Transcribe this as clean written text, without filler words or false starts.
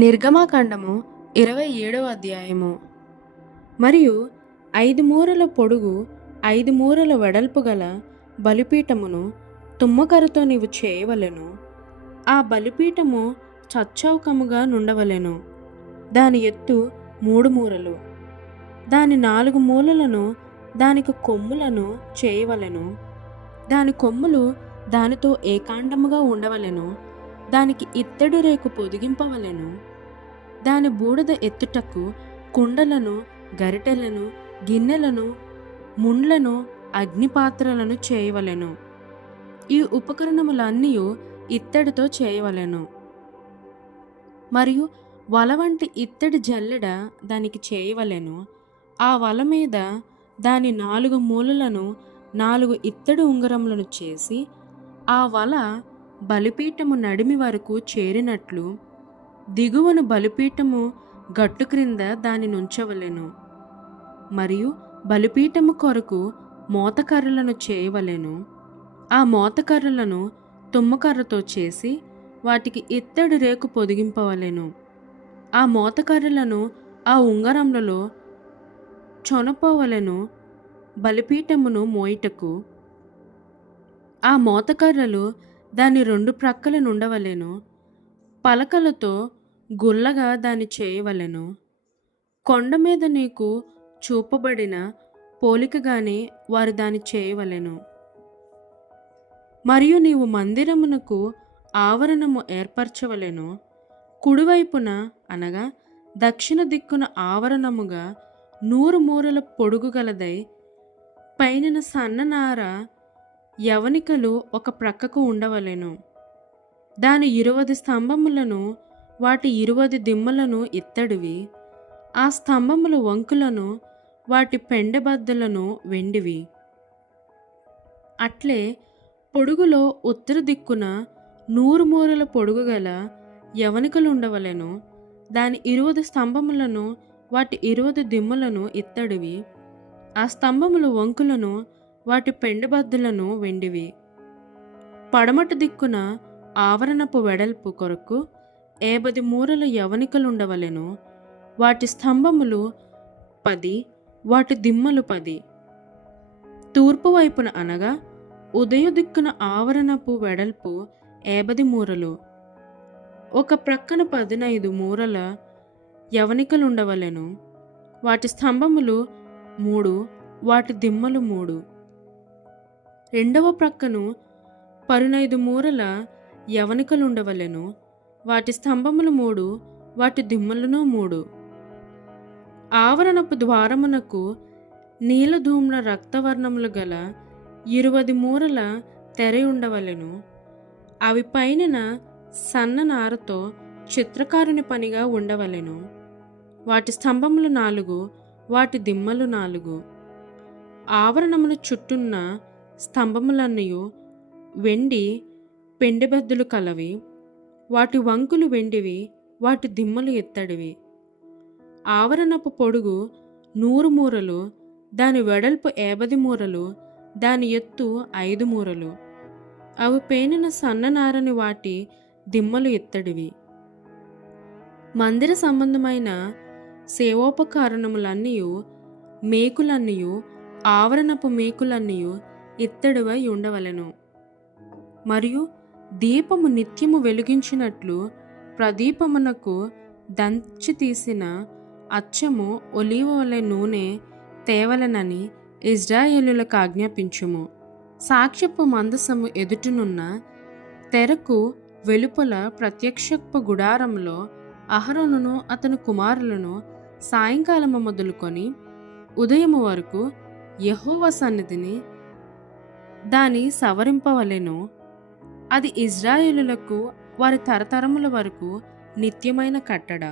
నిర్గమకాండము 27వ అధ్యాయము. మరియు 5 మూరల పొడుగు 5 మూరల వెడల్పు గల బలిపీఠమును తుమ్మకర్రతో నీవు చేయవలెను. ఆ బలిపీఠము చచ్చౌకముగా నుండవలెను. దాని ఎత్తు 3 మూరలు. దాని 4 మూలలను దానికి కొమ్ములను చేయవలెను. దాని కొమ్ములు దానితో ఏకాండముగా ఉండవలెను. దానికి ఇత్తడి రేకు పొదిగింపవలెను. దాని బూడిద ఎత్తుటకు కుండలను, గరిటెలను, గిన్నెలను, ముండ్లను, అగ్నిపాత్రలను చేయవలెను. ఈ ఉపకరణములన్నీ ఇత్తడితో చేయవలెను. మరియు వల వంటి ఇత్తడి జల్లెడ దానికి చేయవలెను. ఆ వల మీద దాని 4 మూలలను 4 ఇత్తడి ఉంగరములను చేసి ఆ వల బలిపీఠము నడిమి వరకు చేరినట్లు దిగువన బలిపీఠము గట్టు క్రింద దాని నుంచవలెను. మరియు బలిపీఠము కొరకు మోతకర్రలను చేయవలెను. ఆ మోతకర్రలను తుమ్మకర్రతో చేసి వాటికి ఇత్తడి రేకు పొదిగింపవలెను. ఆ మోతకర్రలను ఆ ఉంగరములలో చొనపోవలెను బలిపీఠమును మోయుటకు. ఆ మోతకర్రలు దాని 2 ప్రక్కల నుండవలెను. పలకలతో గుల్లగా దాన్ని చేయవలెను. కొండ మీద నీకు చూపబడిన పోలికగానే వారు దాన్ని చేయవలెను. మరియు నీవు మందిరమునకు ఆవరణము ఏర్పరచవలెను. కుడివైపున అనగా దక్షిణ దిక్కున ఆవరణముగా 100 మూరల పొడుగు గలదై పైన సన్ననార యవనికలు ఒక ప్రక్కకు ఉండవలెను. దాని 20 స్తంభములను వాటి 20 దిమ్మలను ఇత్తడివి. ఆ స్తంభముల వంకులను వాటి పెండెబద్దలను వెండివి. అట్లే పొడుగులో ఉత్తర దిక్కున 100 మూరల పొడుగు గల యవనికలు ఉండవలెను. దాని 20 స్తంభములను వాటి 20 దిమ్మలను ఇత్తడివి. ఆ స్తంభముల వంకులను వాటి పెండెబద్దలను వెండివి. పడమటి దిక్కున ఆవరణపు వెడల్పు కొరకు 50 మూరల యవనికలుండవలెను. వాటి స్తంభములు 10, వాటి దిమ్మలు 10. తూర్పు వైపున అనగా ఉదయ దిక్కున ఆవరణపు వెడల్పు 50 మూరలు. ఒక ప్రక్కన 15 మూరల యవనికలుండవలెను. వాటి స్తంభములు 3, వాటి దిమ్మలు 3. రెండవ ప్రక్కను 15 మూరల యవనికలుండవలెను. వాటి స్తంభములు 3, వాటి దిమ్మలను 3. ఆవరణపు ద్వారమునకు నీలధూమ్ర రక్తవర్ణములు గల 20 మూరల తెర ఉండవలెను. అవి పైన సన్న నారతో చిత్రకారుని పనిగా ఉండవలెను. వాటి స్తంభములు 4, వాటి దిమ్మలు 4. ఆవరణముల చుట్టూన్న స్తంభములన్నయు వెండి పెండెబద్దలు కలవి. వాటి వంకులు వెండివి, వాటి దిమ్మలు ఇత్తడివి. ఆవరణపు పొడుగు 100 మూరలు, దాని వెడల్పు 50 మూరలు, దాని ఎత్తు 5 మూరలు. అవి పేనిన సన్ననారని వాటి దిమ్మలు ఇత్తడివి. మందిర సంబంధమైన సేవోపకరణములన్నయు మేకులన్నయు ఆవరణపు మేకులన్నయు ఇత్తడివై ఉండవలెను. మరియు దీపము నిత్యము వెలిగించినట్లు ప్రదీపమునకు దంచి తీసిన అచ్చము ఒలీవ వలె నూనె తేవలెనని ఇశ్రాయేలులకు ఆజ్ఞాపించుము. సాక్ష్యపు మందసము ఎదుటనున్న తెరకు వెలుపల ప్రత్యక్షపు గుడారంలో అహరోనును అతని కుమారులను సాయంకాలము మొదలుకొని ఉదయము వరకు యెహోవా సన్నిధిని దాని సవరింపవలెను. అది ఇశ్రాయేలులకు వారి తరతరముల వరకు నిత్యమైన కట్టడ.